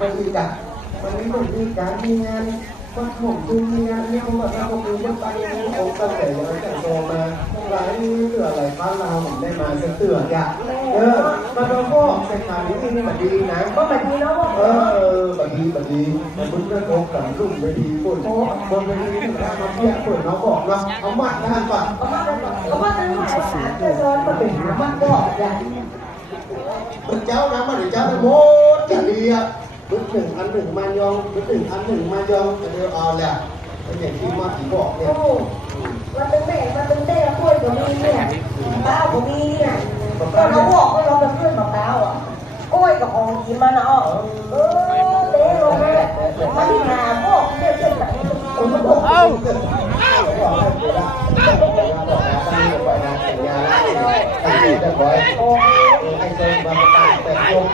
มันมีจัดมันมีมันมีการมีงานมันผมดูมีงานเนี่ยผมบอกว่าผมดูมันไปผมตั้งแต่ยังแต่โตมาหลายเสือหลายครั้งเราผมได้มาเสืออยากเออมาโดนพวกเส้นทางนี้นี่มันดีนะก็แบบนี้เนาะเออบัดดีบัดดีมันพุ่งกระทบกับรุ่มเวทีปุ่นบนเวทีถึงได้มาเพี้ยปุ่นเขาบอกว่าเขามัดด้านก่อนก็มาก็มาตั้งหลายหาจะซ้อนมาเป็นหามันบอกอย่างมันเจ้านะมันเจ้านะโมดจะดีอะ บึ้งหนึ่งอันหนึ่งมายองบึ้งหนึ่งอันหนึ่งมายองจะเดียวเอาแหละเป็นอย่างที่มาผีบอกเนี่ยโอ้มันเป็นแม่มันเป็นเต้กล้วยก็มีเนี่ยเต้าก็มีเนี่ยก็เราบอกว่าเราเป็นเพื่อนมะพร้าวอะกล้วยกับของกินมาเนาะเออเต้ลงเลยมาที่หาพวกเต้เต้แบบนี้ผมก็บอกเอาบอกให้เวลาบอกให้เวลาบอกให้ตั้งไว้นะสัญญาตั้งแต่ไว้โอ้ไอ้เจ้ามาตายแต่ลง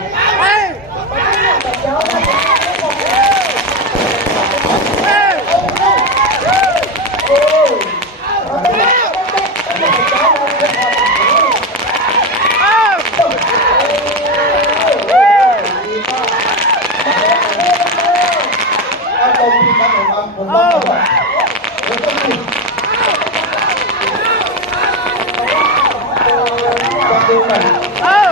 好好好